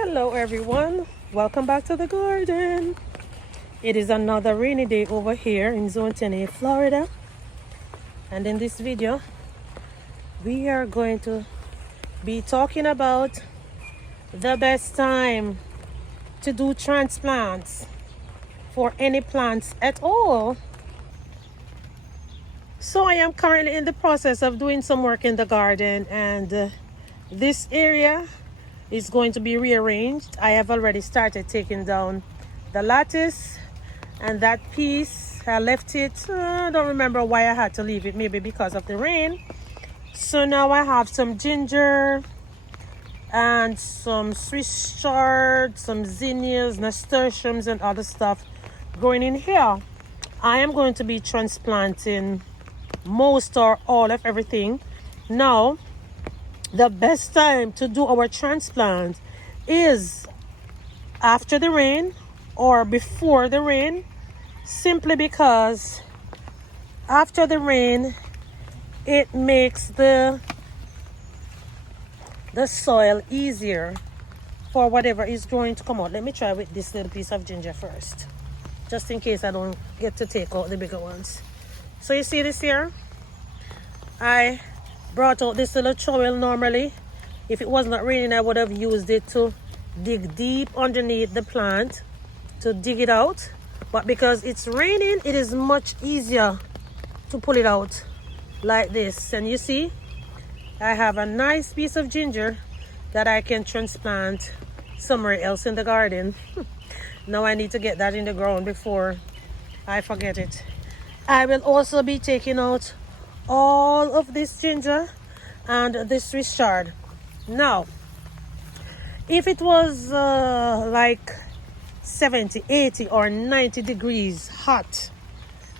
Hello everyone, welcome back to the garden. It is another rainy day over here in Zone 10A, Florida. And in this video, we are going to be talking about the best time to do transplants for any plants at all. So I am currently in the process of doing some work in the garden, and this area is going to be rearranged. I have already started taking down the lattice, and that piece I left it. I don't remember why I had to leave it, maybe because of the rain. So now I have some ginger and some Swiss chard, some zinnias, nasturtiums, and other stuff growing in here. I am going to be transplanting most or all of everything. Now, the best time to do our transplant is after the rain or before the rain, simply because after the rain it makes the soil easier for whatever is going to come out. Let me try with this little piece of ginger first, just in case I don't get to take out the bigger ones. So you see this here, I brought out this little trowel. Normally, if it was not raining, I would have used it to dig deep underneath the plant to dig it out, but because it's raining, it is much easier to pull it out like this. And you see, I have a nice piece of ginger that I can transplant somewhere else in the garden. Now I need to get that in the ground before I forget it. I will also be taking out all of this ginger and this Swiss chard. Now, if it was like 70, 80 or 90 degrees hot,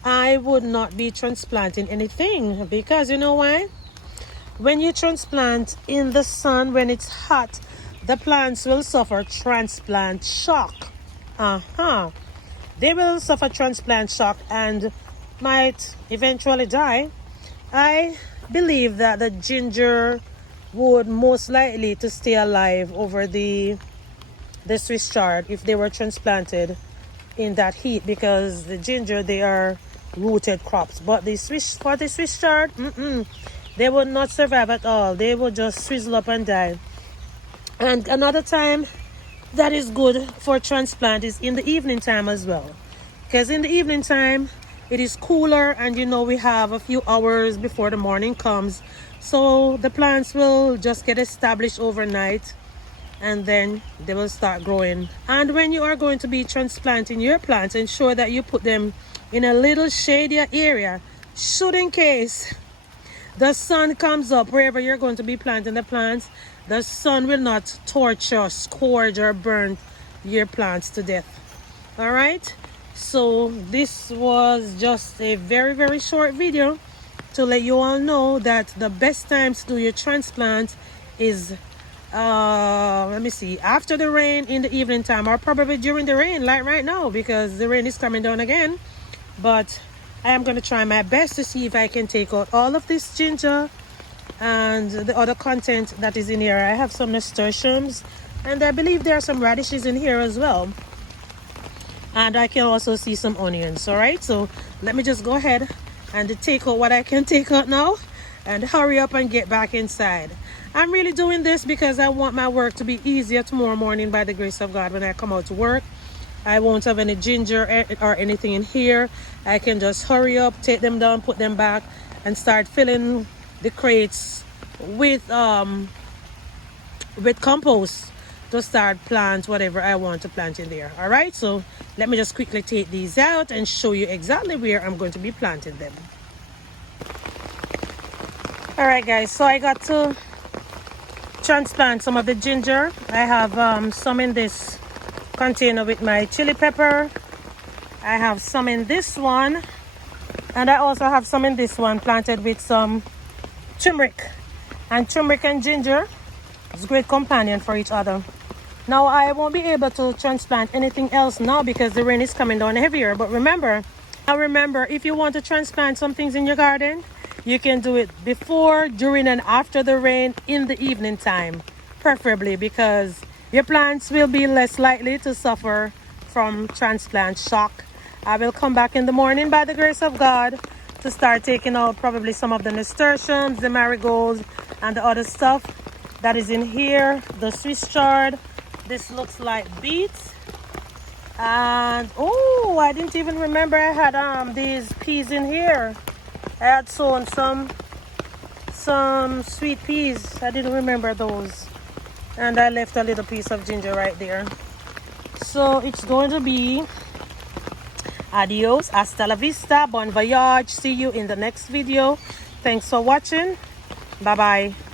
I would not be transplanting anything, because you know why? When you transplant in the sun when it's hot, the plants will suffer transplant shock. They will suffer transplant shock and might eventually die. I believe that the ginger would most likely to stay alive over the Swiss chard if they were transplanted in that heat, because the ginger, they are rooted crops. But the Swiss chard, they would not survive at all. They would just swizzle up and die. And another time that is good for transplant is in the evening time as well, because in the evening time it is cooler, and you know, we have a few hours before the morning comes, so the plants will just get established overnight and then they will start growing. And when you are going to be transplanting your plants, ensure that you put them in a little shadier area, should in case the sun comes up wherever you're going to be planting the plants, the sun will not torture, scourge, or burn your plants to death. All right, so this was just a very short video to let you all know that the best time to do your transplant is let me see, after the rain, in the evening time, or probably during the rain, like right now, because the rain is coming down again. But I am going to try my best to see if I can take out all of this ginger and the other content that is in here. I have some nasturtiums, and I believe there are some radishes in here as well, and I can also see some onions. All right, so let me just go ahead and take out what I can take out now and hurry up and get back inside. I'm really doing this because I want my work to be easier tomorrow morning. By the grace of God, when I come out to work, I won't have any ginger or anything in here. I can just hurry up, take them down, put them back, and start filling the crates with compost to start plant whatever I want to plant in there. All right, so let me just quickly take these out and show you exactly where I'm going to be planting them. All right guys, so I got to transplant some of the ginger. I have some in this container with my chili pepper. I have some in this one, and I also have some in this one planted with some turmeric. And turmeric and ginger is a great companion for each other. Now I won't be able to transplant anything else now because the rain is coming down heavier, but remember, if you want to transplant some things in your garden, you can do it before, during, and after the rain in the evening time, preferably, because Your plants will be less likely to suffer from transplant shock. I will come back in the morning by the grace of God to start taking out probably some of the nasturtiums, the marigolds, and the other stuff that is in here. The Swiss chard. This looks like beets. And oh, I didn't even remember I had these peas in here. I had sown some sweet peas. I didn't remember those. And I left a little piece of ginger right there. So it's going to be adios, hasta la vista, bon voyage. See you in the next video. Thanks for watching. Bye bye.